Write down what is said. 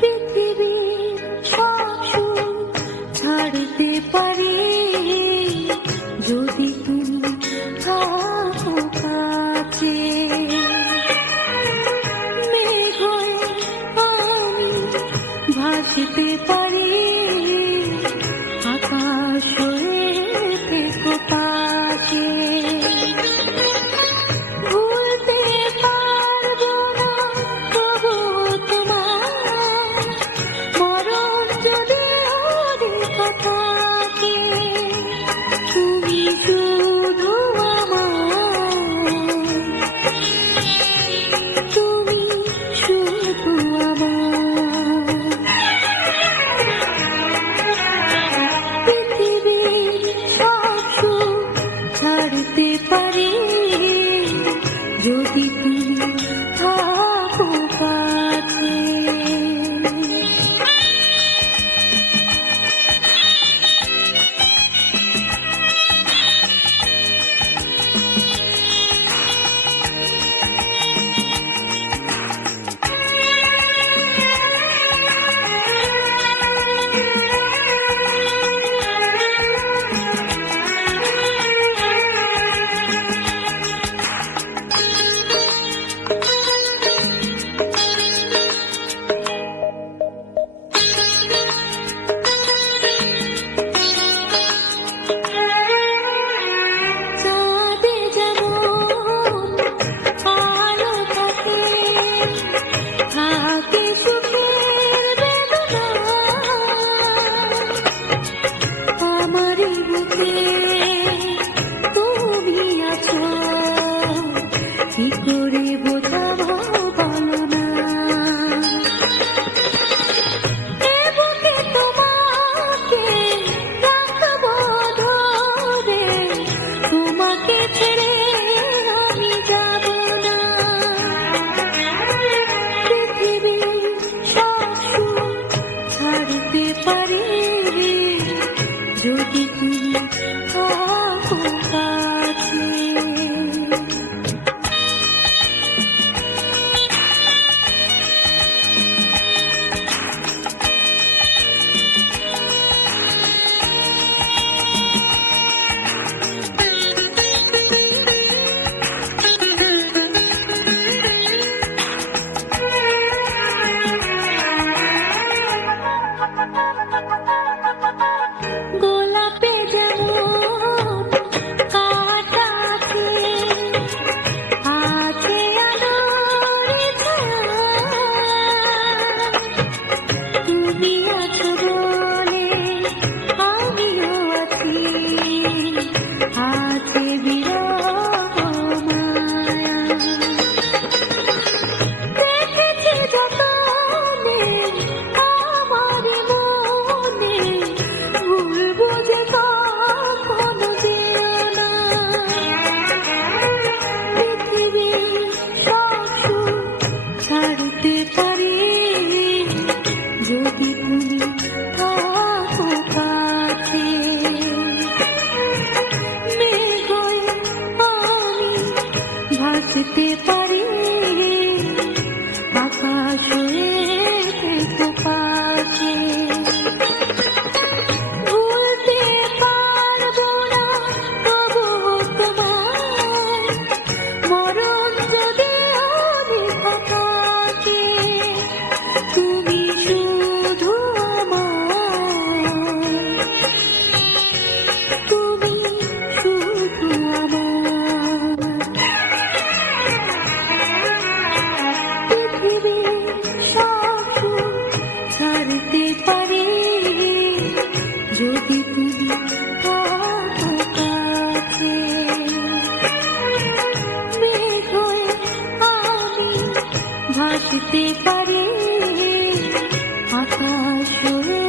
পৃথিবীর সব সুখ ছাড়তে পারি যদি তুমি থাকো কাছে। মেঘ হয়ে আমি ভাসতে পারি, আকাশ হয়ে থেকো পাশে। ভুলতে পারবো না তবু তোমার, মরণ যদি অধিক থাকে। তুমি শুধু আমার, তুমি শুধু আমার। পৃথিবীর সব সুখ ছাড়তে পারি যদি তুমি থাকো কাছে। চাঁদে যেমন আলো থাকে, থাকে সুখের বেদনা। আমারই বুকে তুমি আছো, কি করে বোঝাবো বলো না। এ বুকে তোমাকে রাখবো ধরে, তোমাকে ছেড়ে আমি যাব না। পৃথিবীর সব সুখ ছাড়তে পারি যদি তুমি থাকো কাছে। গোলাপে যেমন কাঁটা আছে, আছে আলোর ছায়া। তুমি আছো বলে আমিও আছি, আছে বিরহ মায়া। দেখেছি যতনে আমার মনে, ভুলবো যে কখনো যেও না। পৃথিবীর সব সুখ ছাড়তে পারি যদি তুমি থাকো কাছে। মেঘ হয়ে আমি ভাসতে পারি, আকাশ হয়ে থেকো পাশে। ভুলতে পারবো না তবু তোমার, মরণ যদি অধিক থাকে। তুমি শুধু আমার, তুমি শুধু আমার। পৃথিবীর সব সুখ ছাড়তে পারি যদি তুমি থাকো কাছে। মেঘ হয়ে আমি ভাসতে পারি, আকাশ হয়ে